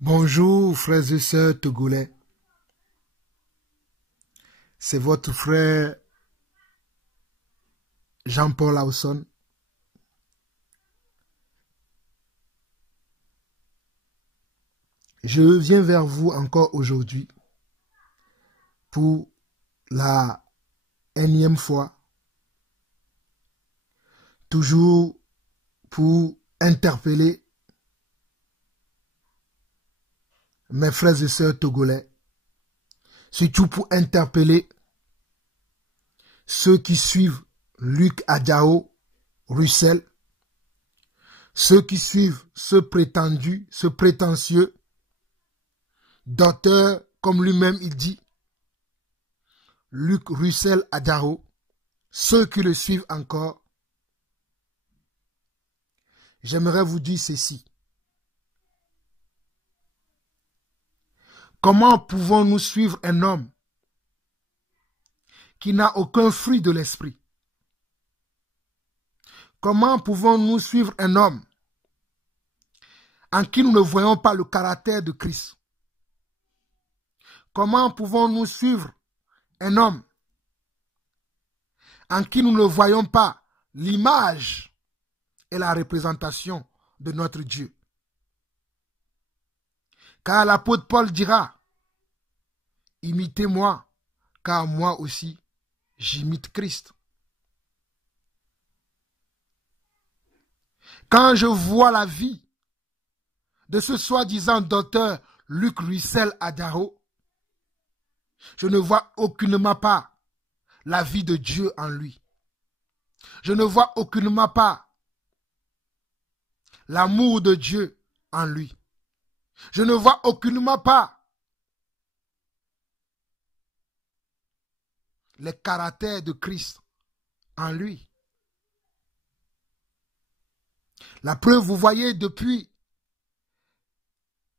Bonjour frères et sœurs togolais, c'est votre frère Jean-Paul Awson. Je viens vers vous encore aujourd'hui pour la énième fois, toujours pour interpeller mes frères et sœurs togolais, surtout pour interpeller ceux qui suivent Luc Adjao Russell, ceux qui suivent ce prétentieux docteur, comme lui-même il dit, Luc Russell Adjao, ceux qui le suivent encore. J'aimerais vous dire ceci. Comment pouvons-nous suivre un homme qui n'a aucun fruit de l'esprit? Comment pouvons-nous suivre un homme en qui nous ne voyons pas le caractère de Christ? Comment pouvons-nous suivre un homme en qui nous ne voyons pas l'image et la représentation de notre Dieu? Car l'apôtre Paul dira, imitez-moi, car moi aussi, j'imite Christ. Quand je vois la vie de ce soi-disant docteur Luc Russell Adjao, je ne vois aucunement pas la vie de Dieu en lui. Je ne vois aucunement pas l'amour de Dieu en lui. Je ne vois aucunement pas les caractères de Christ en lui. La preuve, vous voyez, depuis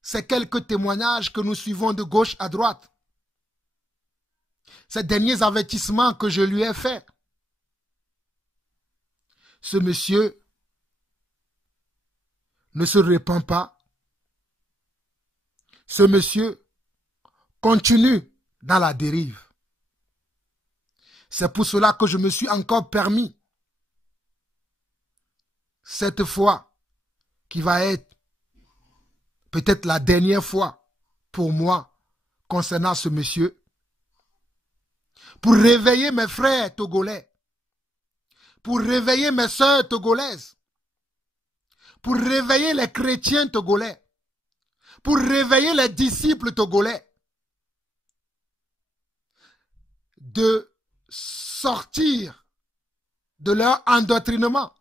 ces quelques témoignages que nous suivons de gauche à droite, ces derniers avertissements que je lui ai faits, ce monsieur ne se repent pas. Ce monsieur continue dans la dérive. C'est pour cela que je me suis encore permis, cette fois, qui va être peut-être la dernière fois pour moi concernant ce monsieur, pour réveiller mes frères togolais, pour réveiller mes sœurs togolaises, pour réveiller les chrétiens togolais, pour réveiller les disciples togolais, de sortir de leur endoctrinement,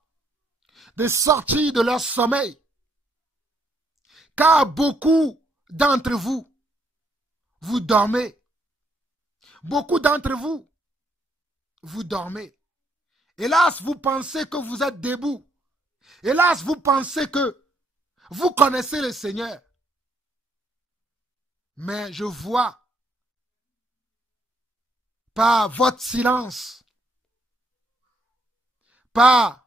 de sortir de leur sommeil. Car beaucoup d'entre vous, vous dormez. Beaucoup d'entre vous, vous dormez. Hélas, vous pensez que vous êtes debout. Hélas, vous pensez que vous connaissez le Seigneur. Mais je vois par votre silence, par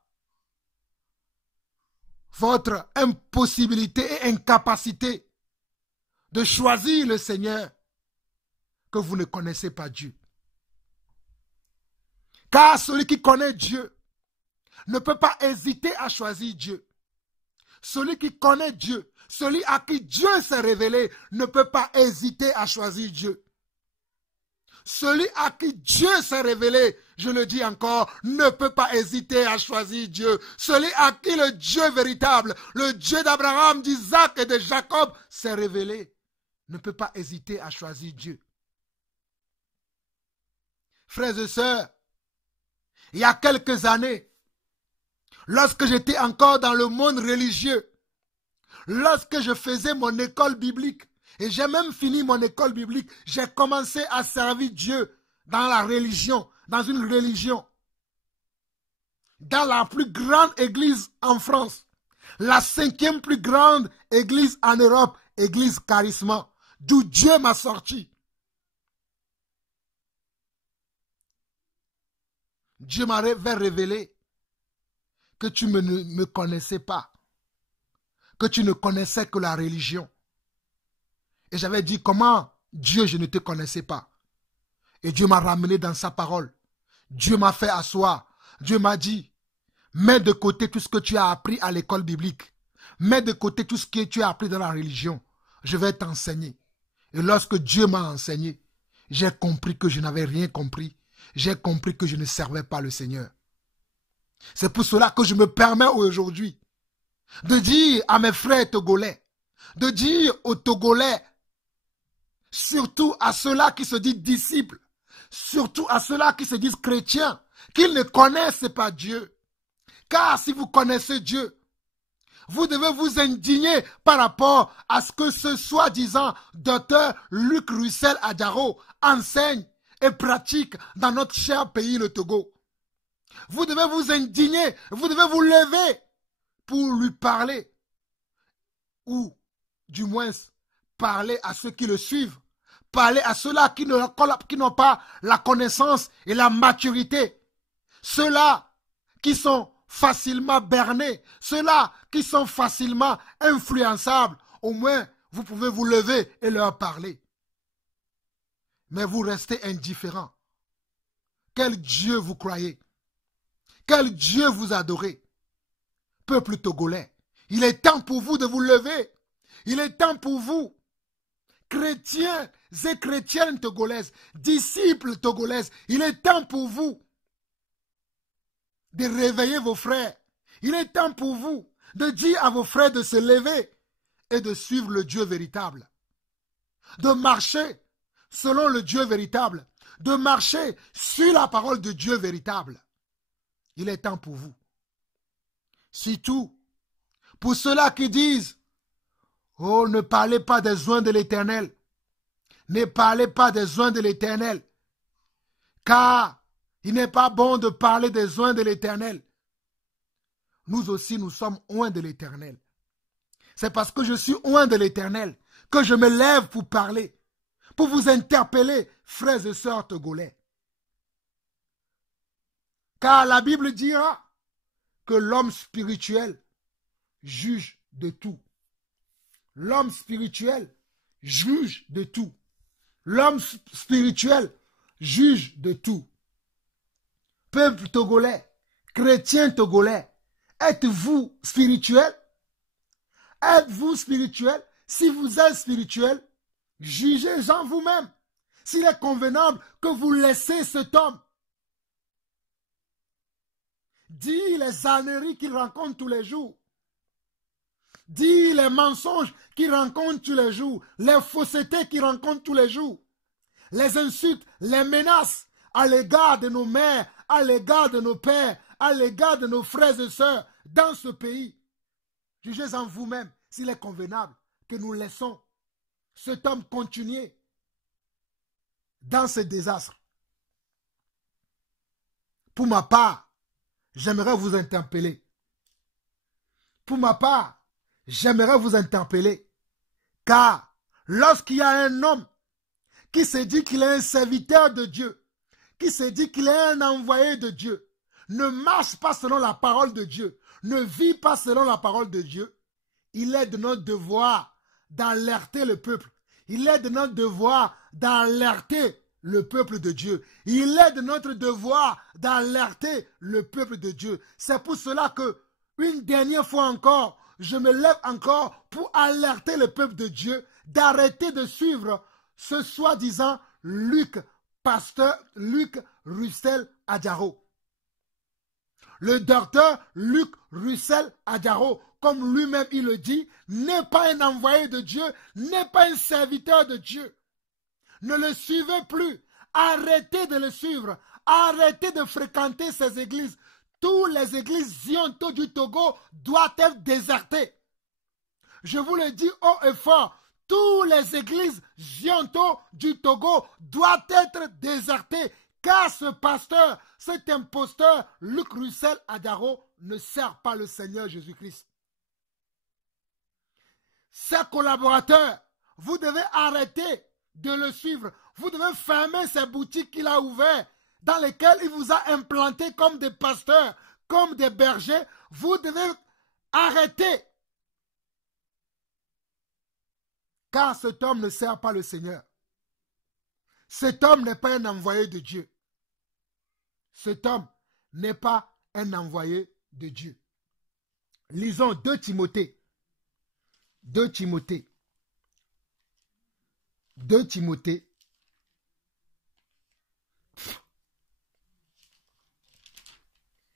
votre impossibilité et incapacité de choisir le Seigneur, que vous ne connaissez pas Dieu. Car celui qui connaît Dieu ne peut pas hésiter à choisir Dieu. Celui qui connaît Dieu, celui à qui Dieu s'est révélé, ne peut pas hésiter à choisir Dieu. Celui à qui Dieu s'est révélé, je le dis encore, ne peut pas hésiter à choisir Dieu. Celui à qui le Dieu véritable, le Dieu d'Abraham, d'Isaac et de Jacob s'est révélé, ne peut pas hésiter à choisir Dieu. Frères et sœurs, il y a quelques années, lorsque j'étais encore dans le monde religieux, lorsque je faisais mon école biblique, et j'ai même fini mon école biblique, j'ai commencé à servir Dieu dans la religion, dans une religion, dans la plus grande église en France, la 5e plus grande église en Europe, église Charisma, d'où Dieu m'a sorti. Dieu m'avait révélé que tu ne me connaissais pas, que tu ne connaissais que la religion. Et j'avais dit, comment Dieu, je ne te connaissais pas. Et Dieu m'a ramené dans sa parole. Dieu m'a fait asseoir. Dieu m'a dit, mets de côté tout ce que tu as appris à l'école biblique. Mets de côté tout ce que tu as appris dans la religion. Je vais t'enseigner. Et lorsque Dieu m'a enseigné, j'ai compris que je n'avais rien compris. J'ai compris que je ne servais pas le Seigneur. C'est pour cela que je me permets aujourd'hui de dire à mes frères togolais, de dire aux Togolais, surtout à ceux-là qui se disent disciples, surtout à ceux-là qui se disent chrétiens, qu'ils ne connaissent pas Dieu. Car si vous connaissez Dieu, vous devez vous indigner par rapport à ce que ce soi-disant docteur Luc Russell Adjaro enseigne et pratique dans notre cher pays, le Togo. Vous devez vous indigner, vous devez vous lever pour lui parler, ou du moins parler à ceux qui le suivent, parler à ceux-là qui n'ont pas la connaissance et la maturité, ceux-là qui sont facilement bernés, ceux-là qui sont facilement influençables. Au moins, vous pouvez vous lever et leur parler. Mais vous restez indifférents. Quel Dieu vous croyez? Quel Dieu vous adorez? Peuple togolais, il est temps pour vous de vous lever. Il est temps pour vous, chrétiens et chrétiennes togolaises, disciples togolaises, il est temps pour vous de réveiller vos frères. Il est temps pour vous de dire à vos frères de se lever et de suivre le Dieu véritable. De marcher selon le Dieu véritable. De marcher sur la parole de Dieu véritable. Il est temps pour vous. Surtout, pour ceux-là qui disent, oh, ne parlez pas des oins de l'Éternel. Ne parlez pas des oins de l'Éternel. Car il n'est pas bon de parler des oins de l'Éternel. Nous aussi, nous sommes oins de l'Éternel. C'est parce que je suis oint de l'Éternel que je me lève pour parler, pour vous interpeller, frères et sœurs togolais. Car la Bible dira que l'homme spirituel juge de tout. L'homme spirituel juge de tout. L'homme spirituel juge de tout. Peuple togolais, chrétien togolais, êtes-vous spirituel? Êtes-vous spirituel? Si vous êtes spirituel, jugez-en vous-même. S'il est convenable que vous laissez cet homme dire les âneries qu'il rencontre tous les jours, dire les mensonges qu'il rencontre tous les jours, les faussetés qu'il rencontre tous les jours, les insultes, les menaces à l'égard de nos mères, à l'égard de nos pères, à l'égard de nos frères et sœurs dans ce pays. Jugez en vous-même s'il est convenable que nous laissons cet homme continuer dans ce désastre. Pour ma part, j'aimerais vous interpeller. Pour ma part, j'aimerais vous interpeller. Car lorsqu'il y a un homme qui se dit qu'il est un serviteur de Dieu, qui se dit qu'il est un envoyé de Dieu, ne marche pas selon la parole de Dieu, ne vit pas selon la parole de Dieu, il est de notre devoir d'alerter le peuple. Il est de notre devoir d'alerter le peuple de Dieu. Il est de notre devoir d'alerter le peuple de Dieu. C'est pour cela que, une dernière fois encore, je me lève encore pour alerter le peuple de Dieu d'arrêter de suivre ce soi-disant pasteur Luc Russell Adjaro. Le docteur Luc Russell Adjaro, comme lui-même il le dit, n'est pas un envoyé de Dieu, n'est pas un serviteur de Dieu. Ne le suivez plus. Arrêtez de le suivre. Arrêtez de fréquenter ces églises. Toutes les églises Zionto du Togo doivent être désertées. Je vous le dis haut et fort. Toutes les églises Zionto du Togo doivent être désertées. Car ce pasteur, cet imposteur, Luc Russell Adjaro, ne sert pas le Seigneur Jésus-Christ. Ses collaborateurs, vous devez arrêter de le suivre. Vous devez fermer ces boutiques qu'il a ouvertes, dans lesquelles il vous a implantés comme des pasteurs, comme des bergers. Vous devez arrêter car cet homme ne sert pas le Seigneur. Cet homme n'est pas un envoyé de Dieu. Cet homme n'est pas un envoyé de Dieu. Lisons 2 Timothée. 2 Timothée. 2 Timothée.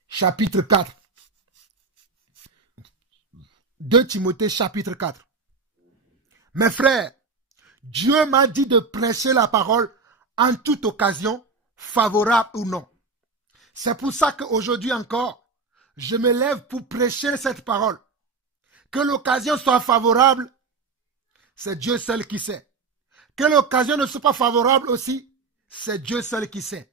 Chapitre 4. 2 Timothée chapitre 4. Mes frères, Dieu m'a dit de prêcher la parole en toute occasion, favorable ou non. C'est pour ça qu'aujourd'hui encore, je me lève pour prêcher cette parole. Que l'occasion soit favorable, c'est Dieu seul qui sait. Que l'occasion ne soit pas favorable aussi, c'est Dieu seul qui sait.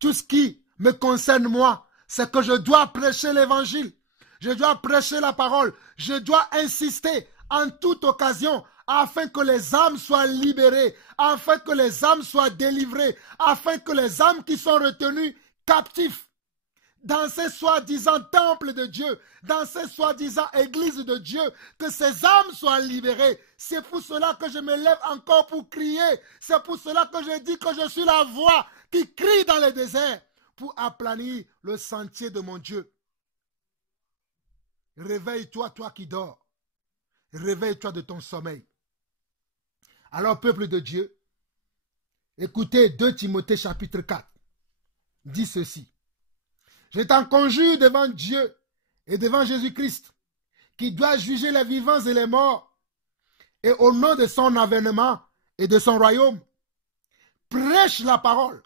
Tout ce qui me concerne moi, c'est que je dois prêcher l'évangile. Je dois prêcher la parole. Je dois insister en toute occasion afin que les âmes soient libérées, afin que les âmes soient délivrées, afin que les âmes qui sont retenues captives dans ces soi-disant temples de Dieu, dans ces soi-disant églises de Dieu, que ces âmes soient libérées. C'est pour cela que je me lève encore pour crier. C'est pour cela que je dis que je suis la voix qui crie dans le désert pour aplanir le sentier de mon Dieu. Réveille-toi, toi qui dors. Réveille-toi de ton sommeil. Alors, peuple de Dieu, écoutez 2 Timothée chapitre 4. Dit ceci. Je t'en conjure devant Dieu et devant Jésus-Christ, qui doit juger les vivants et les morts, et au nom de son avènement et de son royaume, prêche la parole,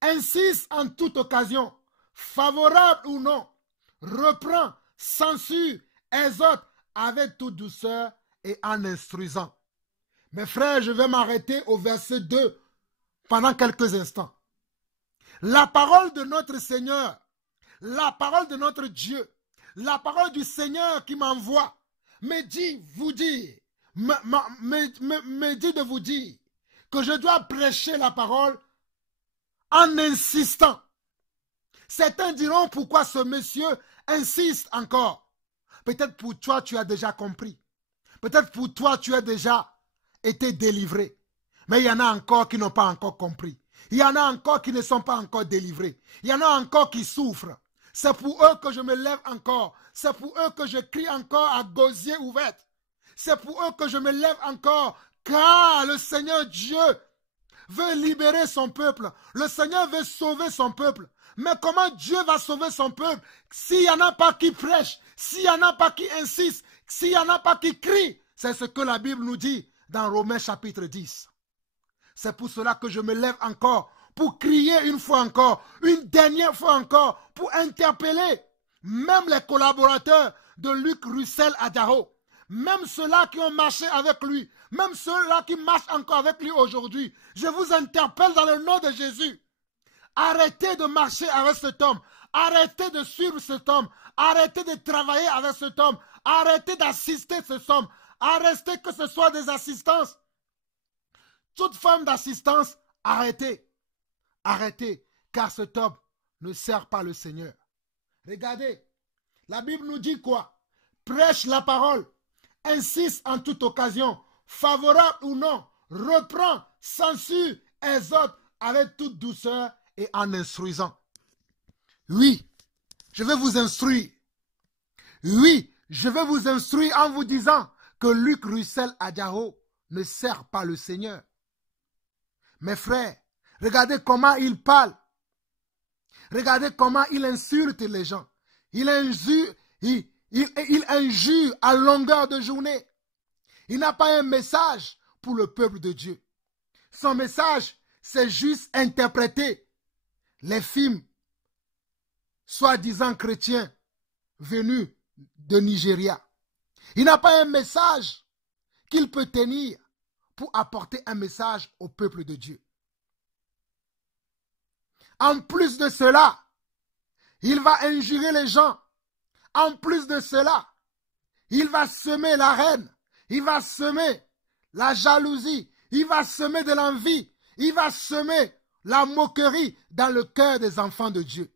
insiste en toute occasion, favorable ou non, reprend, censure, exhorte avec toute douceur et en instruisant. Mes frères, je vais m'arrêter au verset 2 pendant quelques instants. La parole de notre Seigneur, la parole de notre Dieu, la parole du Seigneur qui m'envoie, me dit de vous dire que je dois prêcher la parole en insistant. Certains diront pourquoi ce monsieur insiste encore. Peut-être pour toi tu as déjà compris. Peut-être pour toi tu as déjà été délivré. Mais il y en a encore qui n'ont pas encore compris. Il y en a encore qui ne sont pas encore délivrés. Il y en a encore qui souffrent. C'est pour eux que je me lève encore. C'est pour eux que je crie encore à gosier ouverte. C'est pour eux que je me lève encore. Car le Seigneur Dieu veut libérer son peuple. Le Seigneur veut sauver son peuple. Mais comment Dieu va sauver son peuple s'il n'y en a pas qui prêchent, s'il n'y en a pas qui insistent, s'il n'y en a pas qui crient? C'est ce que la Bible nous dit dans Romains chapitre 10. C'est pour cela que je me lève encore, pour crier une fois encore, une dernière fois encore, pour interpeller même les collaborateurs de Luc Russell Adjao, même ceux-là qui ont marché avec lui, même ceux-là qui marchent encore avec lui aujourd'hui. Je vous interpelle dans le nom de Jésus. Arrêtez de marcher avec cet homme. Arrêtez de suivre cet homme. Arrêtez de travailler avec cet homme. Arrêtez d'assister cet homme. Arrêtez que ce soit des assistances. Toute forme d'assistance, arrêtez. Arrêtez, car cet homme ne sert pas le Seigneur. Regardez, la Bible nous dit quoi? Prêche la parole, insiste en toute occasion, favorable ou non, reprend, censure, exhorte avec toute douceur et en instruisant. Oui, je vais vous instruire. Oui, je vais vous instruire en vous disant que Luc Russell Adjao ne sert pas le Seigneur. Mes frères, regardez comment il parle. Regardez comment il insulte les gens. Il injure à longueur de journée. Il n'a pas un message pour le peuple de Dieu. Son message, c'est juste interpréter les films soi-disant chrétiens venus de Nigeria. Il n'a pas un message qu'il peut tenir pour apporter un message au peuple de Dieu. En plus de cela, il va injurer les gens. En plus de cela, il va semer la haine, il va semer la jalousie, il va semer de l'envie, il va semer la moquerie dans le cœur des enfants de Dieu.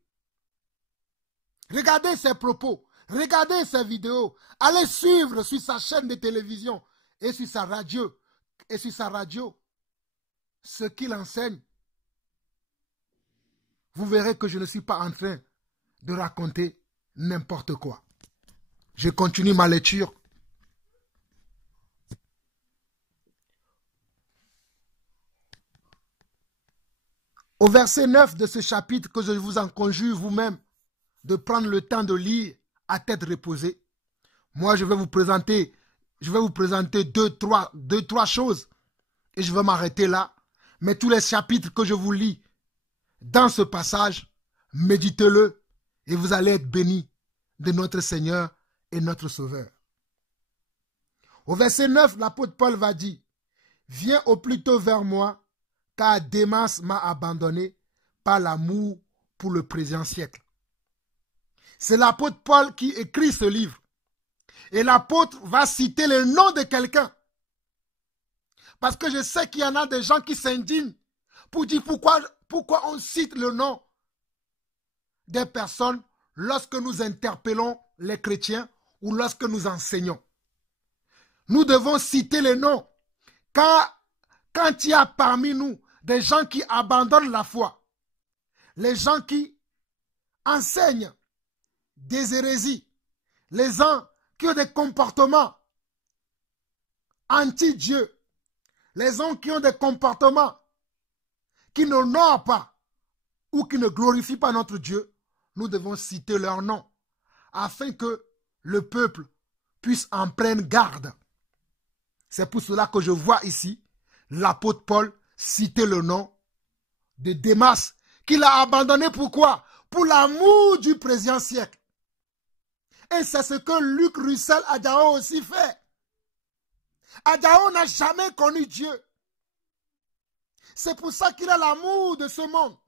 Regardez ses propos, regardez ses vidéos, allez suivre sur sa chaîne de télévision et sur sa radio et sur sa radio, ce qu'il enseigne, vous verrez que je ne suis pas en train de raconter n'importe quoi. Je continue ma lecture. Au verset 9 de ce chapitre, que je vous en conjure vous-même de prendre le temps de lire à tête reposée. Moi, je vais vous présenter deux, trois choses et je vais m'arrêter là. Mais tous les chapitres que je vous lis dans ce passage, méditez-le et vous allez être bénis de notre Seigneur et notre Sauveur. Au verset 9, l'apôtre Paul va dire, « Viens au plus tôt vers moi, car Démas m'a abandonné par l'amour pour le présent siècle. » C'est l'apôtre Paul qui écrit ce livre. Et l'apôtre va citer le nom de quelqu'un. Parce que je sais qu'il y en a des gens qui s'indignent pour dire pourquoi on cite le nom des personnes lorsque nous interpellons les chrétiens ou lorsque nous enseignons. Nous devons citer les noms. Quand il y a parmi nous des gens qui abandonnent la foi, les gens qui enseignent des hérésies, les gens qui ont des comportements anti-Dieu, les gens qui ont des comportements qui n'honorent pas ou qui ne glorifient pas notre Dieu, nous devons citer leur nom afin que le peuple puisse en prendre garde. C'est pour cela que je vois ici l'apôtre Paul citer le nom de Démas qu'il a abandonné. Pourquoi? Pour l'amour du présent siècle. Et c'est ce que Luc Russell Adjao aussi fait. Adjao n'a jamais connu Dieu. C'est pour ça qu'il a l'amour de ce monde.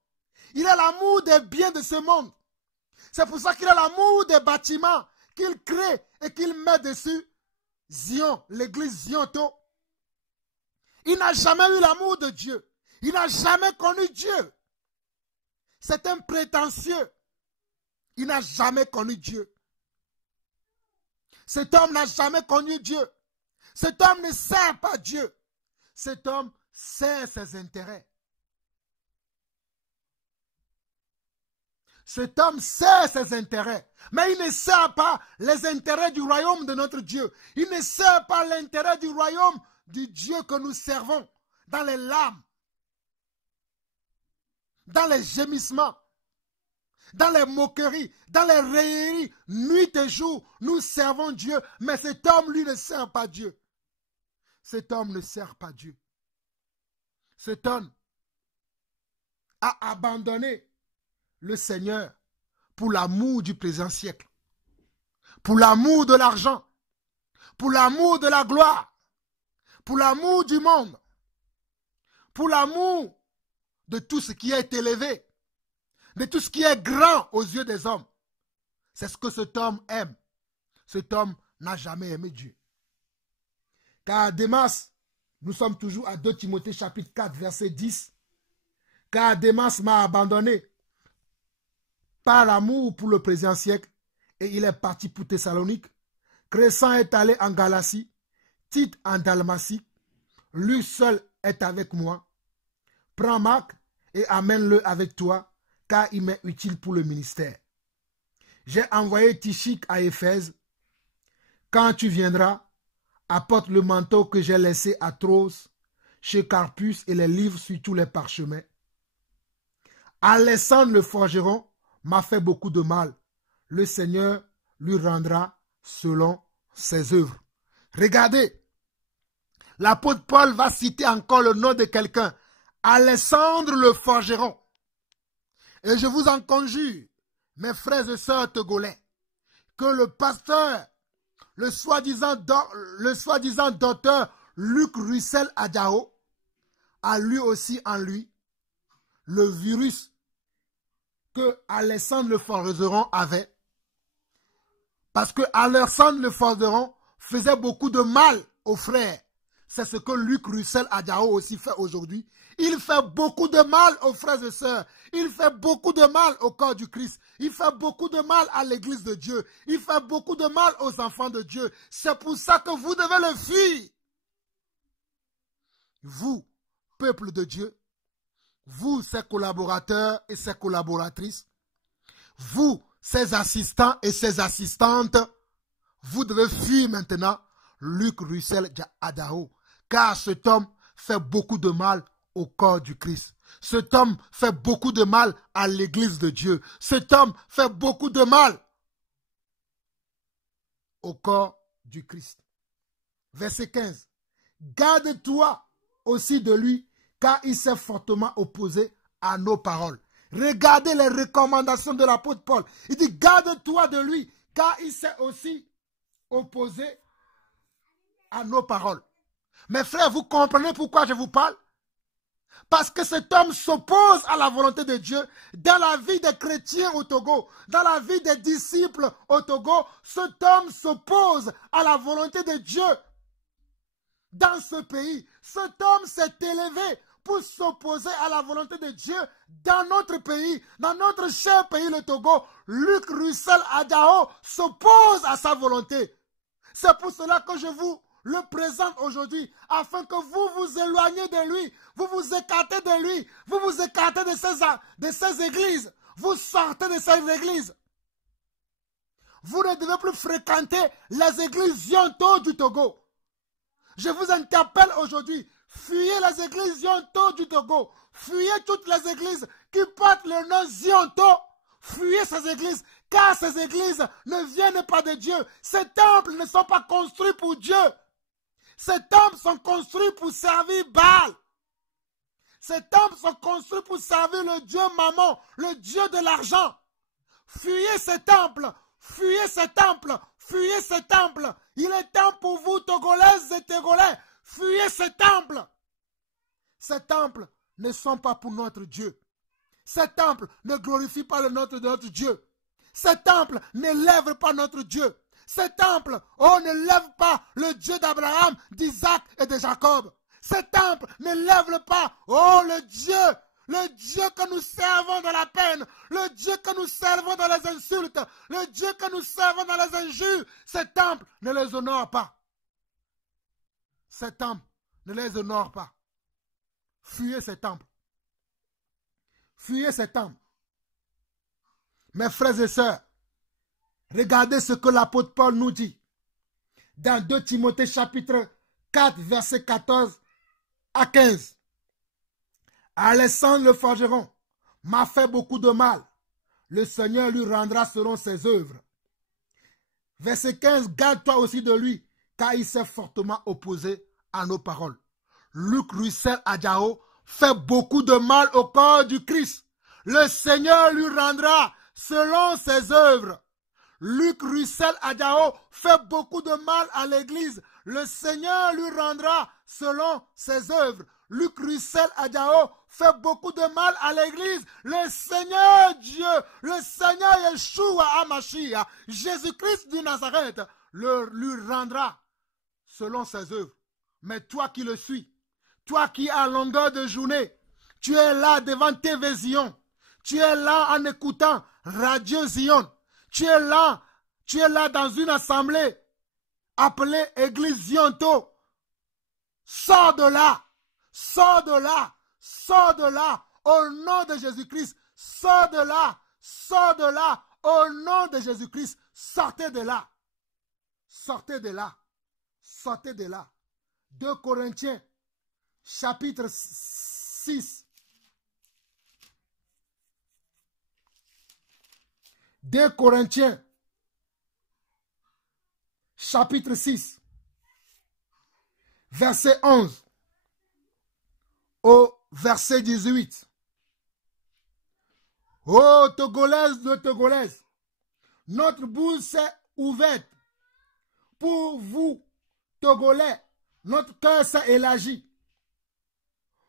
Il a l'amour des biens de ce monde. C'est pour ça qu'il a l'amour des bâtiments qu'il crée et qu'il met dessus Zion, l'église Zionto. Il n'a jamais eu l'amour de Dieu. Il n'a jamais connu Dieu. C'est un prétentieux. Il n'a jamais connu Dieu. Cet homme n'a jamais connu Dieu. Cet homme ne sert pas Dieu. Cet homme sert ses intérêts. Cet homme sert ses intérêts. Mais il ne sert pas les intérêts du royaume de notre Dieu. Il ne sert pas l'intérêt du royaume du Dieu que nous servons. Dans les larmes, dans les gémissements, dans les moqueries, dans les railleries, nuit et jour, nous servons Dieu. Mais cet homme, lui, ne sert pas Dieu. Cet homme ne sert pas Dieu. Cet homme a abandonné le Seigneur pour l'amour du présent siècle, pour l'amour de l'argent, pour l'amour de la gloire, pour l'amour du monde, pour l'amour de tout ce qui est élevé, de tout ce qui est grand aux yeux des hommes. C'est ce que cet homme aime. Cet homme n'a jamais aimé Dieu. Car Démas, nous sommes toujours à 2 Timothée chapitre 4 verset 10. Car Démas m'a abandonné par l'amour pour le présent siècle et il est parti pour Thessalonique. Crescent est allé en Galatie, Tite en Dalmatie. Lui seul est avec moi. Prends Marc et amène-le avec toi, car il m'est utile pour le ministère. J'ai envoyé Tychik à Éphèse. Quand tu viendras, apporte le manteau que j'ai laissé à Tros, chez Carpus, et les livres sur tous les parchemins. Alexandre le forgeron m'a fait beaucoup de mal. Le Seigneur lui rendra selon ses œuvres. Regardez, l'apôtre Paul va citer encore le nom de quelqu'un. Alexandre le forgeron. Et je vous en conjure, mes frères et sœurs togolais, que le pasteur, le soi-disant docteur Luc Russell Adjao, a lui aussi en lui le virus que Alexandre le forgeron avait. Parce que Alexandre le forgeron faisait beaucoup de mal aux frères. C'est ce que Luc Russell Adjao aussi fait aujourd'hui. Il fait beaucoup de mal aux frères et sœurs. Il fait beaucoup de mal au corps du Christ. Il fait beaucoup de mal à l'église de Dieu. Il fait beaucoup de mal aux enfants de Dieu. C'est pour ça que vous devez le fuir. vous, peuple de Dieu, vous, ses collaborateurs et ses collaboratrices, vous, ses assistants et ses assistantes, vous devez fuir maintenant Luc Russell Adao, car cet homme fait beaucoup de mal au corps du Christ. Cet homme fait beaucoup de mal à l'église de Dieu. Cet homme fait beaucoup de mal au corps du Christ. Verset 15. Garde-toi aussi de lui, car il s'est fortement opposé à nos paroles. Regardez les recommandations de l'apôtre Paul. Il dit, garde-toi de lui, car il s'est aussi opposé à nos paroles. Mes frères, vous comprenez pourquoi je vous parle? Parce que cet homme s'oppose à la volonté de Dieu dans la vie des chrétiens au Togo, dans la vie des disciples au Togo. Cet homme s'oppose à la volonté de Dieu dans ce pays. Cet homme s'est élevé pour s'opposer à la volonté de Dieu dans notre pays, dans notre cher pays, le Togo. Luc Russell Adao s'oppose à sa volonté. C'est pour cela que je vous le présente aujourd'hui, afin que vous vous éloigniez de lui, vous vous écartez de lui, vous vous écartez de ces églises, vous sortez de ces églises. Vous ne devez plus fréquenter les églises Zionto du Togo. Je vous interpelle aujourd'hui, fuyez les églises Zionto du Togo, fuyez toutes les églises qui portent le nom Zionto, fuyez ces églises, car ces églises ne viennent pas de Dieu. Ces temples ne sont pas construits pour Dieu. Ces temples sont construits pour servir Baal. Ces temples sont construits pour servir le Dieu Mammon, le Dieu de l'argent. Fuyez ces temples, fuyez ces temples, fuyez ces temples. Il est temps pour vous, Togolaises et Togolais, fuyez ces temples. Ces temples ne sont pas pour notre Dieu. Ces temples ne glorifient pas le nom de notre Dieu. Ces temples n'élèvent pas notre Dieu. Ces temples, ne lèvent pas le Dieu d'Abraham, d'Isaac et de Jacob. Ces temples ne lèvent pas, le Dieu que nous servons dans la peine, le Dieu que nous servons dans les insultes, le Dieu que nous servons dans les injures. Ces temples ne les honorent pas. Ces temples ne les honorent pas. Fuyez ces temples. Fuyez ces temples. Mes frères et sœurs, regardez ce que l'apôtre Paul nous dit. Dans 2 Timothée chapitre 4, verset 14 à 15. Alexandre le forgeron m'a fait beaucoup de mal. Le Seigneur lui rendra selon ses œuvres. Verset 15. Garde-toi aussi de lui, car il s'est fortement opposé à nos paroles. Luc Russell Adao fait beaucoup de mal au corps du Christ. Le Seigneur lui rendra selon ses œuvres. Luc Russell Adao fait beaucoup de mal à l'église. Le Seigneur lui rendra selon ses œuvres. Luc Russell Adao fait beaucoup de mal à l'église. Le Seigneur Dieu, le Seigneur Yeshua HaMashiach, Jésus-Christ du Nazareth, lui rendra selon ses œuvres. Mais toi qui le suis, toi qui à longueur de journée, tu es là devant TV Zion, tu es là en écoutant Radio Zion, tu es là dans une assemblée appelée Église Zionto. Sors de là, sors de là, sors de là, au nom de Jésus-Christ, sors de là, au nom de Jésus-Christ, sortez de là, sortez de là, sortez de là. 2 Corinthiens, chapitre 6. 2 Corinthiens, chapitre 6, verset 11 au verset 18. Ô Togolaises de Togolaises, notre bouche s'est ouverte pour vous, Togolais, notre cœur s'est élargi.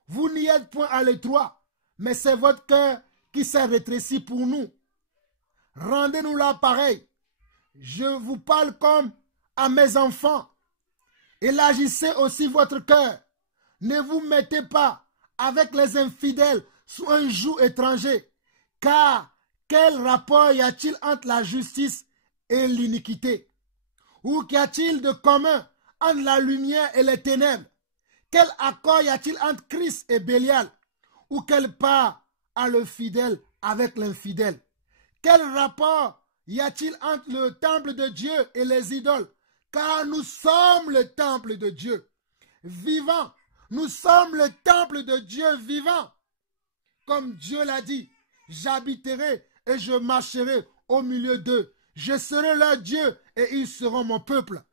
Vous n'y êtes point à l'étroit, mais c'est votre cœur qui s'est rétréci pour nous. Rendez-nous là pareil. Je vous parle comme à mes enfants. Élargissez aussi votre cœur. Ne vous mettez pas avec les infidèles sous un joug étranger. Car quel rapport y a-t-il entre la justice et l'iniquité? Ou qu'y a-t-il de commun entre la lumière et les ténèbres? Quel accord y a-t-il entre Christ et Bélial? Ou quelle part a le fidèle avec l'infidèle? Quel rapport y a-t-il entre le temple de Dieu et les idoles? Car nous sommes le temple de Dieu vivant. Nous sommes le temple de Dieu vivant. Comme Dieu l'a dit, j'habiterai et je marcherai au milieu d'eux. Je serai leur Dieu et ils seront mon peuple.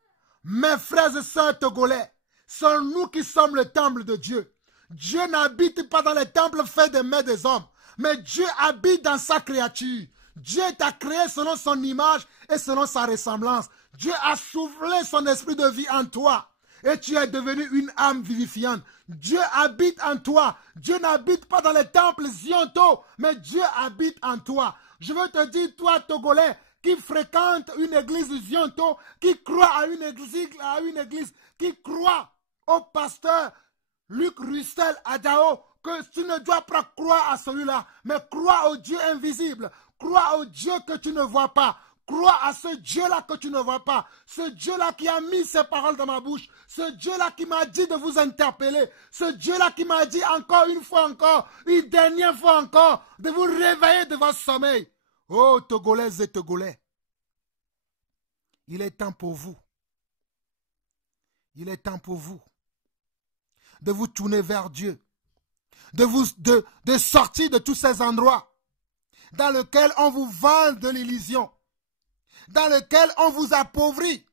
Mes frères et sœurs togolais, c'est nous qui sommes le temple de Dieu. Dieu n'habite pas dans les temples faits des mains des hommes, mais Dieu habite dans sa créature. Dieu t'a créé selon son image et selon sa ressemblance. Dieu a soufflé son esprit de vie en toi et tu es devenu une âme vivifiante. Dieu habite en toi. Dieu n'habite pas dans les temples Zionto, mais Dieu habite en toi. Je veux te dire, toi, Togolais, qui fréquente une église Zionto, qui croit à une église, qui croit au pasteur Luc Russell Adao, que tu ne dois pas croire à celui-là, mais crois au Dieu invisible, crois au Dieu que tu ne vois pas, crois à ce Dieu-là que tu ne vois pas, ce Dieu-là qui a mis ses paroles dans ma bouche, ce Dieu-là qui m'a dit de vous interpeller, ce Dieu-là qui m'a dit encore une fois encore, une dernière fois encore, de vous réveiller de votre sommeil. Oh, Togolaises et Togolais, il est temps pour vous. Il est temps pour vous de vous tourner vers Dieu, de sortir de tous ces endroits dans lesquels on vous vend de l'illusion, dans lesquels on vous appauvrit,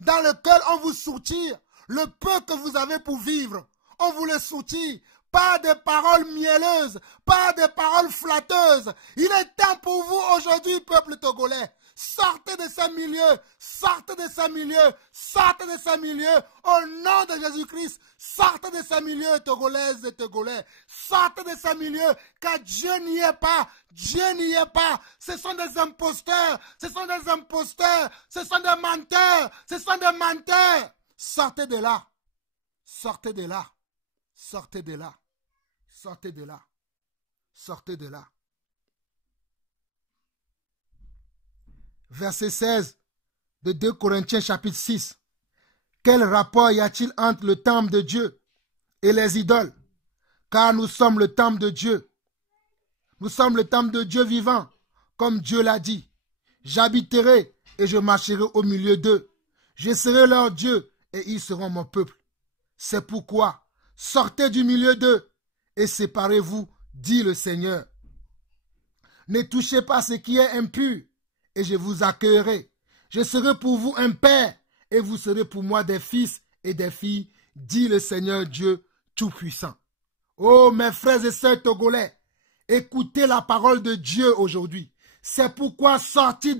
dans lesquels on vous soutire le peu que vous avez pour vivre. On vous le soutire. Pas de paroles mielleuses, pas de paroles flatteuses. Il est temps pour vous aujourd'hui, peuple togolais. Sortez de ces milieux, sortez de ces milieux, sortez de ces milieux, au nom de Jésus-Christ, sortez de ces milieux, Togolaises et Togolais, sortez de ces milieux, car Dieu n'y est pas, Dieu n'y est pas, ce sont des imposteurs, ce sont des imposteurs, ce sont des menteurs, ce sont des menteurs, sortez de là, sortez de là, sortez de là, sortez de là, sortez de là. Verset 16 de 2 Corinthiens chapitre 6. Quel rapport y a-t-il entre le temple de Dieu et les idoles? Car nous sommes le temple de Dieu. Nous sommes le temple de Dieu vivant, comme Dieu l'a dit. J'habiterai et je marcherai au milieu d'eux. Je serai leur Dieu et ils seront mon peuple. C'est pourquoi, sortez du milieu d'eux et séparez-vous, dit le Seigneur. Ne touchez pas ce qui est impur, et je vous accueillerai. Je serai pour vous un père, et vous serez pour moi des fils et des filles, dit le Seigneur Dieu Tout-Puissant. Oh, mes frères et sœurs togolais, écoutez la parole de Dieu aujourd'hui. C'est pourquoi sortez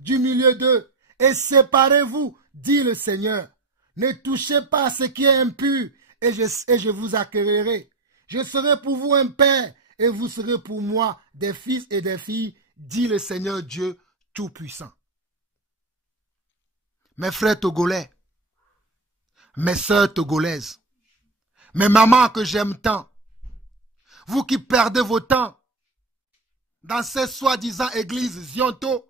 du milieu d'eux, et séparez-vous, dit le Seigneur. Ne touchez pas à ce qui est impur, et je vous accueillerai. Je serai pour vous un père, et vous serez pour moi des fils et des filles, dit le Seigneur Dieu Tout-Puissant. Mes frères togolais, mes sœurs togolaises, mes mamans que j'aime tant, vous qui perdez vos temps dans ces soi-disant églises Zionto,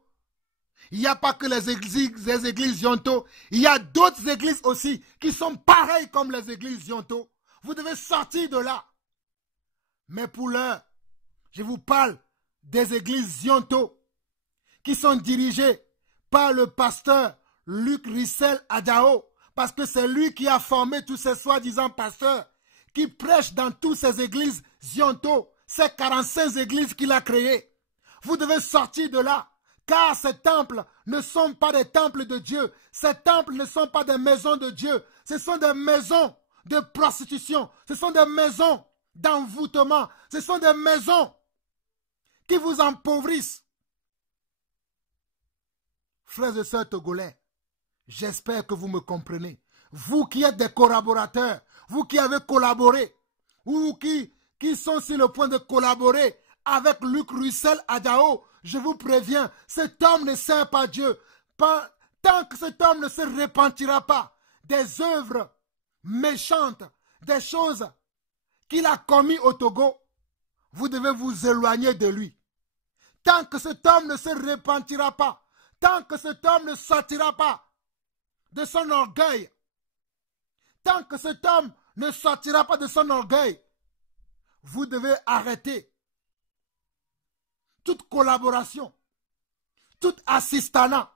il n'y a pas que les églises Zionto, il y a d'autres églises aussi qui sont pareilles comme les églises Zionto. Vous devez sortir de là. Mais pour l'heure, je vous parle des églises Zionto qui sont dirigées par le pasteur Luc Russell Adao, parce que c'est lui qui a formé tous ces soi-disant pasteurs qui prêchent dans toutes ces églises Zionto, ces 45 églises qu'il a créées. Vous devez sortir de là, car ces temples ne sont pas des temples de Dieu, ces temples ne sont pas des maisons de Dieu, ce sont des maisons de prostitution, ce sont des maisons d'envoûtement, ce sont des maisons qui vous empauvrissent. Frères et sœurs togolais, j'espère que vous me comprenez. Vous qui êtes des collaborateurs, vous qui avez collaboré, ou qui sont sur le point de collaborer avec Luc Russell Adao, je vous préviens, cet homme ne sert pas Dieu. Tant que cet homme ne se repentira pas des œuvres méchantes, des choses qu'il a commises au Togo, vous devez vous éloigner de lui. Tant que cet homme ne se repentira pas, tant que cet homme ne sortira pas de son orgueil, tant que cet homme ne sortira pas de son orgueil, vous devez arrêter toute collaboration, tout assistanat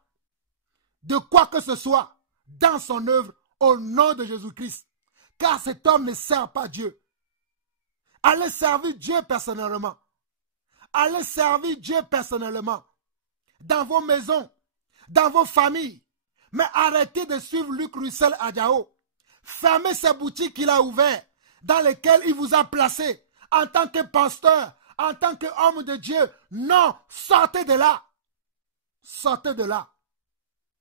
de quoi que ce soit dans son œuvre au nom de Jésus-Christ. Car cet homme ne sert pas Dieu. Allez servir Dieu personnellement. Allez servir Dieu personnellement. Dans vos maisons, dans vos familles. Mais arrêtez de suivre Luc Russell Adjao. Fermez ces boutiques qu'il a ouvertes, dans lesquelles il vous a placé en tant que pasteur, en tant qu'homme de Dieu. Non, sortez de là. Sortez de là.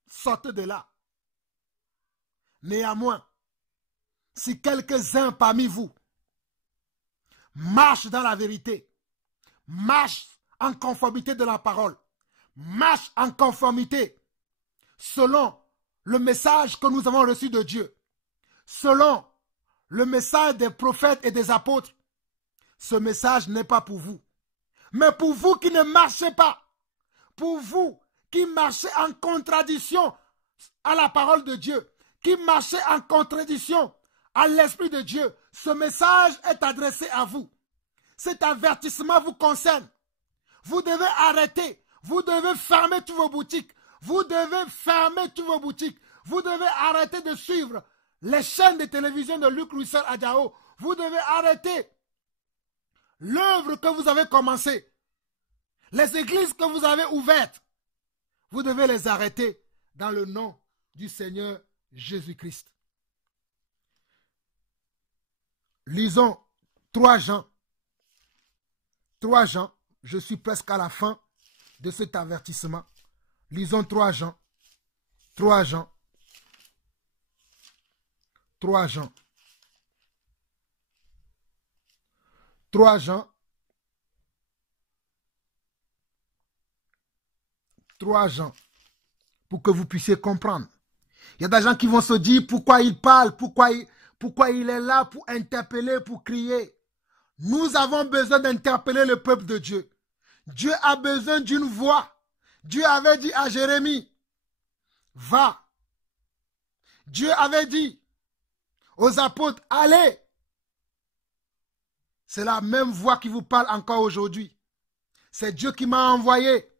Sortez de là. Néanmoins, si quelques-uns parmi vous marchent dans la vérité, marchent en conformité de la parole, marchent en conformité selon le message que nous avons reçu de Dieu, selon le message des prophètes et des apôtres, ce message n'est pas pour vous. Mais pour vous qui ne marchez pas, pour vous qui marchez en contradiction à la parole de Dieu, qui marchez en contradiction à l'Esprit de Dieu, ce message est adressé à vous. Cet avertissement vous concerne. Vous devez arrêter. Vous devez fermer toutes vos boutiques. Vous devez fermer toutes vos boutiques. Vous devez arrêter de suivre les chaînes de télévision de Luc Russell Adjao. Vous devez arrêter l'œuvre que vous avez commencée. Les églises que vous avez ouvertes. Vous devez les arrêter dans le nom du Seigneur Jésus-Christ. Lisons 3 Jean. 3 Jean, je suis presque à la fin de cet avertissement. Lisons 3 Jean. 3 Jean. 3 Jean. 3 Jean. 3 Jean. Pour que vous puissiez comprendre. Il y a des gens qui vont se dire pourquoi il parle, pourquoi il est là pour interpeller, pour crier. Nous avons besoin d'interpeller le peuple de Dieu. Dieu a besoin d'une voix. Dieu avait dit à Jérémie, va. Dieu avait dit aux apôtres, allez. C'est la même voix qui vous parle encore aujourd'hui. C'est Dieu qui m'a envoyé.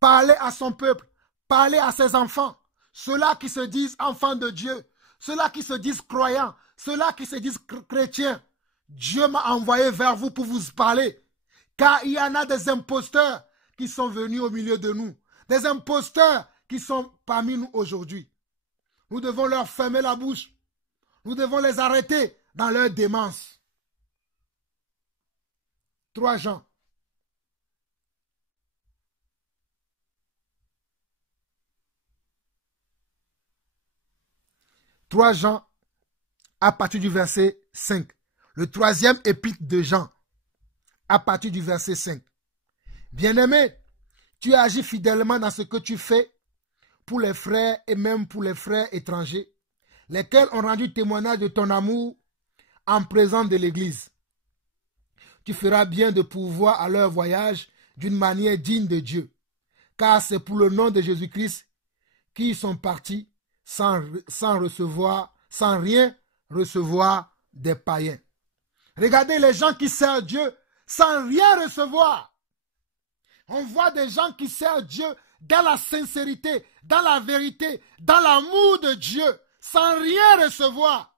Parler à son peuple, parler à ses enfants. Ceux-là qui se disent enfants de Dieu, ceux-là qui se disent croyants, ceux-là qui se disent chrétiens. Dieu m'a envoyé vers vous pour vous parler. Car il y en a des imposteurs qui sont venus au milieu de nous. Des imposteurs qui sont parmi nous aujourd'hui. Nous devons leur fermer la bouche. Nous devons les arrêter dans leur démence. 3 Jean. Jean, à partir du verset 5. Le 3e épître de Jean, à partir du verset 5. Bien-aimé, tu agis fidèlement dans ce que tu fais pour les frères et même pour les frères étrangers, lesquels ont rendu témoignage de ton amour en présence de l'Église. Tu feras bien de pourvoir à leur voyage d'une manière digne de Dieu, car c'est pour le nom de Jésus-Christ qu'ils sont partis sans rien recevoir des païens. Regardez les gens qui servent Dieu sans rien recevoir. On voit des gens qui servent Dieu dans la sincérité, dans la vérité, dans l'amour de Dieu, sans rien recevoir.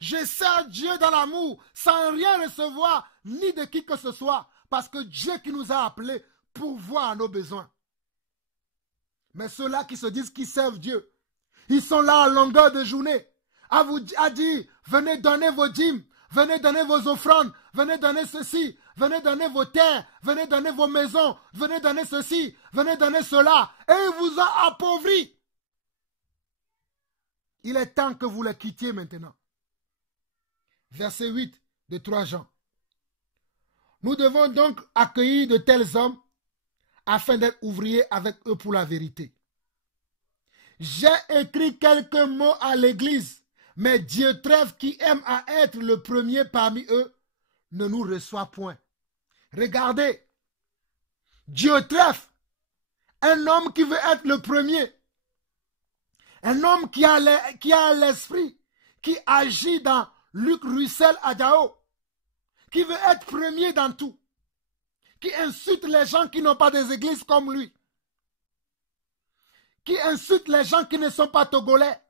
Je sers Dieu dans l'amour, sans rien recevoir, ni de qui que ce soit, parce que Dieu qui nous a appelés pourvoit à nos besoins. Mais ceux-là qui se disent qu'ils servent Dieu, ils sont là à longueur de journée, à dire, venez donner vos dîmes, venez donner vos offrandes, venez donner ceci, venez donner vos terres, venez donner vos maisons, venez donner ceci, venez donner cela, et il vous a appauvri. Il est temps que vous les quittiez maintenant. Verset 8 de 3 Jean. Nous devons donc accueillir de tels hommes afin d'être ouvriers avec eux pour la vérité. J'ai écrit quelques mots à l'église, mais Diotrephe, qui aime à être le premier parmi eux, ne nous reçoit point. Regardez, Diotrephe, un homme qui veut être le premier, un homme qui a l'esprit, qui agit dans Luc Russell Adjao, qui veut être premier dans tout, qui insulte les gens qui n'ont pas des églises comme lui, qui insulte les gens qui ne sont pas togolais,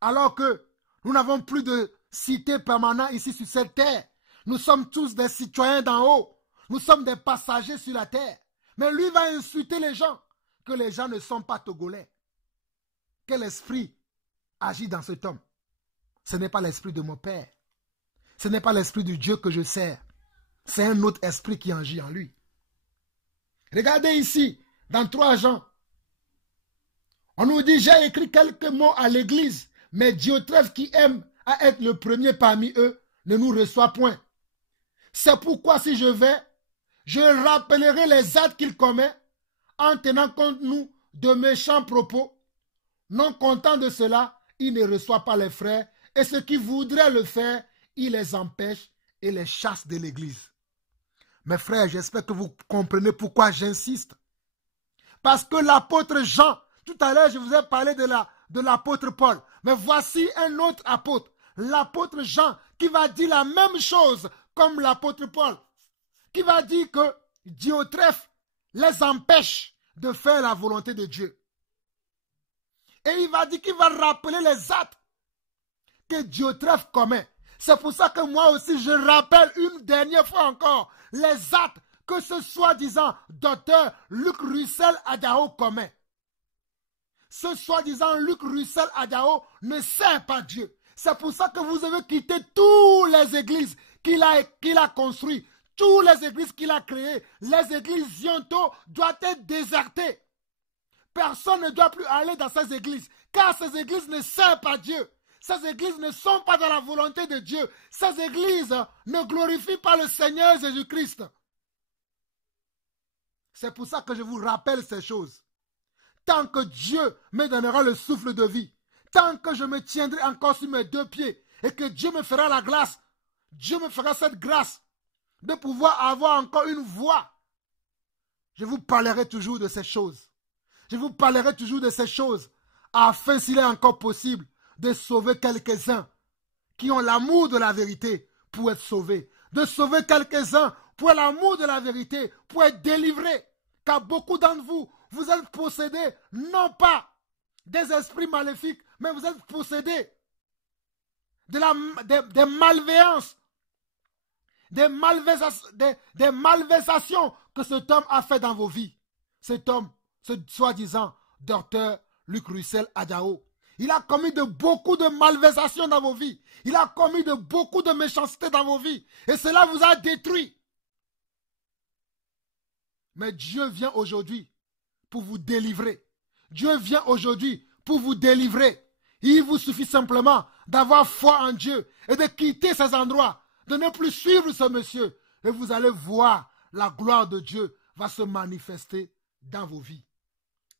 alors que nous n'avons plus de cité permanente ici sur cette terre. Nous sommes tous des citoyens d'en haut. Nous sommes des passagers sur la terre. Mais lui va insulter les gens, que les gens ne sont pas togolais. Quel esprit agit dans cet homme? Ce n'est pas l'esprit de mon Père. Ce n'est pas l'esprit du Dieu que je sers. C'est un autre esprit qui agit en lui. Regardez ici, dans 3 Jean. On nous dit, j'ai écrit quelques mots à l'église, mais Diotrephe qui aime à être le premier parmi eux ne nous reçoit point. C'est pourquoi si je vais, je rappellerai les actes qu'il commet en tenant compte nous de méchants propos. Non content de cela, il ne reçoit pas les frères et ceux qui voudraient le faire, il les empêche et les chasse de l'église. Mes frères, j'espère que vous comprenez pourquoi j'insiste. Parce que l'apôtre Jean, tout à l'heure je vous ai parlé de l'apôtre Paul, mais voici un autre apôtre, l'apôtre Jean, qui va dire la même chose comme l'apôtre Paul, qui va dire que Diotrephe les empêche de faire la volonté de Dieu. Et il va dire qu'il va rappeler les actes que Diotrephe commet. C'est pour ça que moi aussi je rappelle une dernière fois encore les actes que ce soi-disant docteur Luc Russell Adjao commet. Ce soi-disant Luc Russell Adjao ne sert pas Dieu. C'est pour ça que vous devez quitter toutes les églises qu'il a construites, toutes les églises qu'il a créées. Les églises Zionto doivent être désertées. Personne ne doit plus aller dans ces églises, car ces églises ne servent pas Dieu. Ces églises ne sont pas dans la volonté de Dieu. Ces églises ne glorifient pas le Seigneur Jésus-Christ. C'est pour ça que je vous rappelle ces choses. Tant que Dieu me donnera le souffle de vie, tant que je me tiendrai encore sur mes 2 pieds et que Dieu me fera la grâce, Dieu me fera cette grâce de pouvoir avoir encore une voix, je vous parlerai toujours de ces choses. Je vous parlerai toujours de ces choses afin, s'il est encore possible, de sauver quelques-uns qui ont l'amour de la vérité pour être sauvés. De sauver quelques-uns pour l'amour de la vérité, pour être délivrés. Car beaucoup d'entre vous, vous êtes possédés, non pas des esprits maléfiques, mais vous êtes possédés des malveillances, des malversations que cet homme a fait dans vos vies. Cet homme, ce soi-disant docteur Luc Russell Adjao, il a commis beaucoup de malversations dans vos vies. Il a commis beaucoup de méchanceté dans vos vies. Et cela vous a détruit. Mais Dieu vient aujourd'hui pour vous délivrer. Dieu vient aujourd'hui pour vous délivrer. Il vous suffit simplement d'avoir foi en Dieu et de quitter ces endroits, de ne plus suivre ce monsieur. Et vous allez voir la gloire de Dieu va se manifester dans vos vies.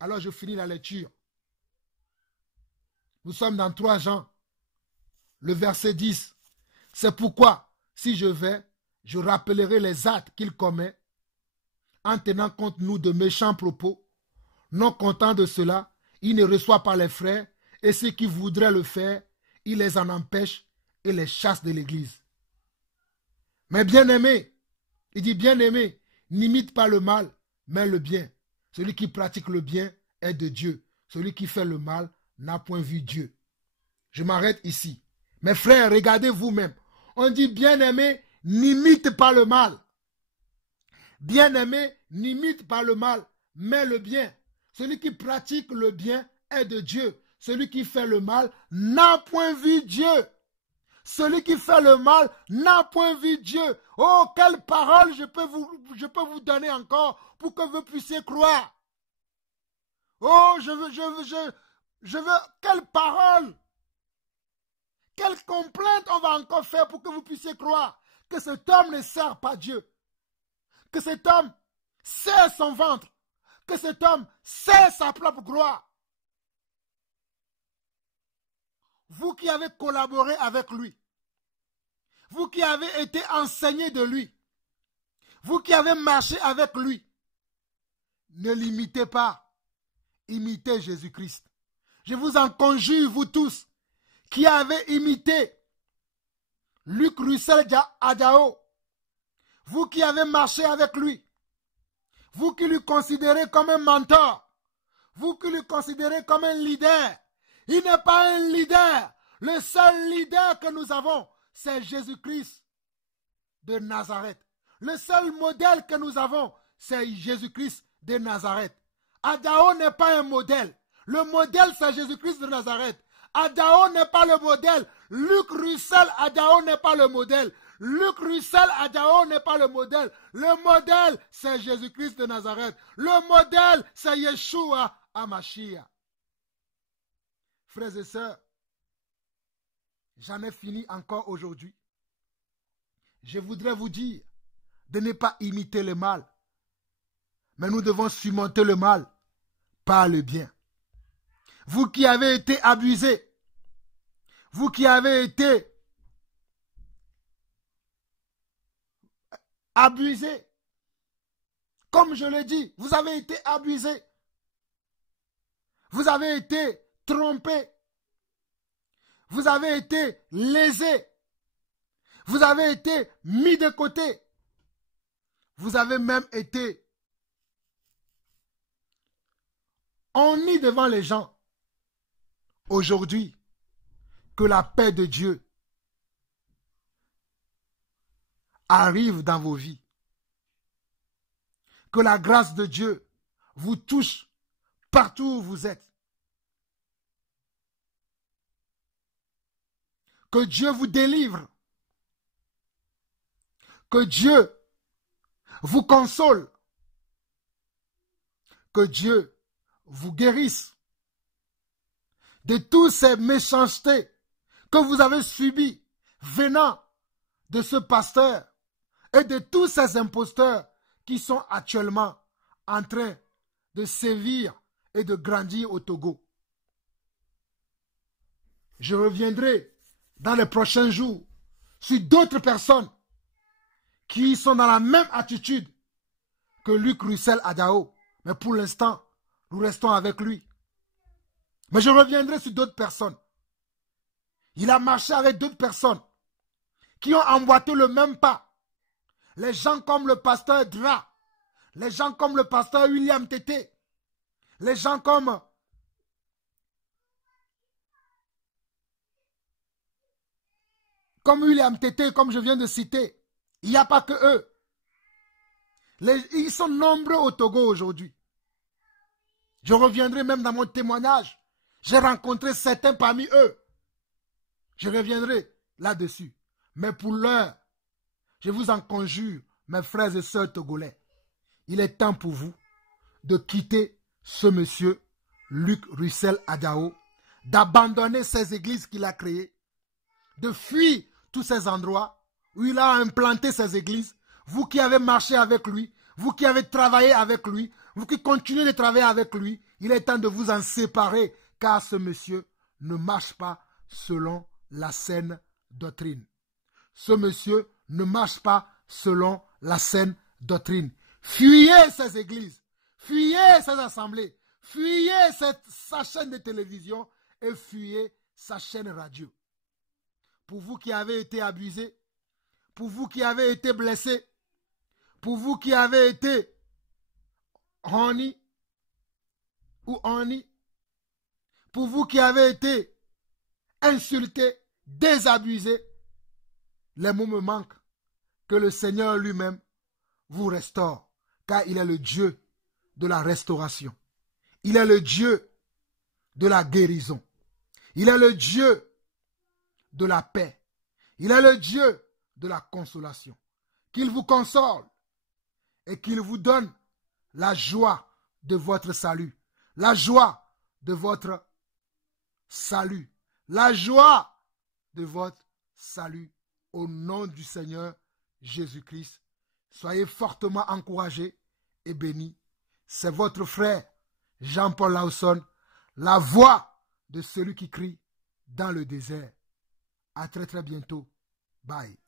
Alors je finis la lecture. Nous sommes dans 3 Jean, le verset 10. C'est pourquoi, si je vais, je rappellerai les actes qu'il commet, en tenant compte nous de méchants propos. Non content de cela, il ne reçoit pas les frères, et ceux qui voudraient le faire, il les en empêche et les chasse de l'église. Mais bien-aimé, il dit bien-aimé, n'imite pas le mal, mais le bien. Celui qui pratique le bien est de Dieu. Celui qui fait le mal n'a point vu Dieu. Je m'arrête ici. Mes frères, regardez vous-même. On dit bien-aimé, n'imite pas le mal. Bien-aimé, n'imite pas le mal, mais le bien. Celui qui pratique le bien est de Dieu. Celui qui fait le mal n'a point vu Dieu. Celui qui fait le mal n'a point vu Dieu. Oh, quelle parole je peux vous donner encore pour que vous puissiez croire. Oh, je veux quelle parole, quelle complainte on va encore faire pour que vous puissiez croire que cet homme ne sert pas Dieu. Que cet homme sert son ventre. Que cet homme sert sa propre gloire. Vous qui avez collaboré avec lui, vous qui avez été enseigné de lui, vous qui avez marché avec lui, ne l'imitez pas, imitez Jésus-Christ. Je vous en conjure, vous tous, qui avez imité Luc Russell Adjao, vous qui avez marché avec lui, vous qui le considérez comme un mentor, vous qui le considérez comme un leader, il n'est pas un leader. Le seul leader que nous avons, c'est Jésus-Christ de Nazareth. Le seul modèle que nous avons, c'est Jésus-Christ de Nazareth. Adjao n'est pas un modèle. Le modèle, c'est Jésus-Christ de Nazareth. Adjao n'est pas le modèle. Luc Russell Adjao n'est pas le modèle. Luc Russell Adjao n'est pas le modèle. Le modèle, c'est Jésus-Christ de Nazareth. Le modèle, c'est Yeshua HaMashiach. Frères et sœurs, j'en ai fini encore aujourd'hui. Je voudrais vous dire de ne pas imiter le mal. Mais nous devons surmonter le mal par le bien. Vous qui avez été abusés, vous qui avez été abusés, comme je l'ai dit, vous avez été abusés, vous avez été trompés, vous avez été lésés, vous avez été mis de côté, vous avez même été honnis devant les gens. Aujourd'hui, que la paix de Dieu arrive dans vos vies. Que la grâce de Dieu vous touche partout où vous êtes. Que Dieu vous délivre. Que Dieu vous console. Que Dieu vous guérisse de toutes ces méchancetés que vous avez subies venant de ce pasteur et de tous ces imposteurs qui sont actuellement en train de sévir et de grandir au Togo. Je reviendrai dans les prochains jours sur d'autres personnes qui sont dans la même attitude que Luc Russell Adjao. Mais pour l'instant, nous restons avec lui. Mais je reviendrai sur d'autres personnes. Il a marché avec d'autres personnes qui ont emboîté le même pas. Les gens comme le pasteur Dra, les gens comme le pasteur William Tété, les gens comme William Tété, comme je viens de citer. Il n'y a pas que eux. Ils sont nombreux au Togo aujourd'hui. Je reviendrai même dans mon témoignage. J'ai rencontré certains parmi eux. Je reviendrai là-dessus. Mais pour l'heure, je vous en conjure, mes frères et sœurs togolais, il est temps pour vous de quitter ce monsieur Luc Russell Adjao, d'abandonner ces églises qu'il a créées, de fuir tous ces endroits où il a implanté ces églises. Vous qui avez marché avec lui, vous qui avez travaillé avec lui, vous qui continuez de travailler avec lui, il est temps de vous en séparer, car ce monsieur ne marche pas selon la saine doctrine. Ce monsieur ne marche pas selon la saine doctrine. Fuyez ces églises, fuyez ces assemblées, fuyez sa chaîne de télévision et fuyez sa chaîne radio. Pour vous qui avez été abusés, pour vous qui avez été blessés, pour vous qui avez été honnis ou honnis, pour vous qui avez été insultés, désabusés, les mots me manquent. Que le Seigneur lui-même vous restaure, car il est le Dieu de la restauration. Il est le Dieu de la guérison. Il est le Dieu de la paix. Il est le Dieu de la consolation. Qu'il vous console et qu'il vous donne la joie de votre salut, la joie de votre salut, la joie de votre salut au nom du Seigneur Jésus-Christ. Soyez fortement encouragés et bénis. C'est votre frère Jean-Paul Lawson, la voix de celui qui crie dans le désert. À très très bientôt. Bye.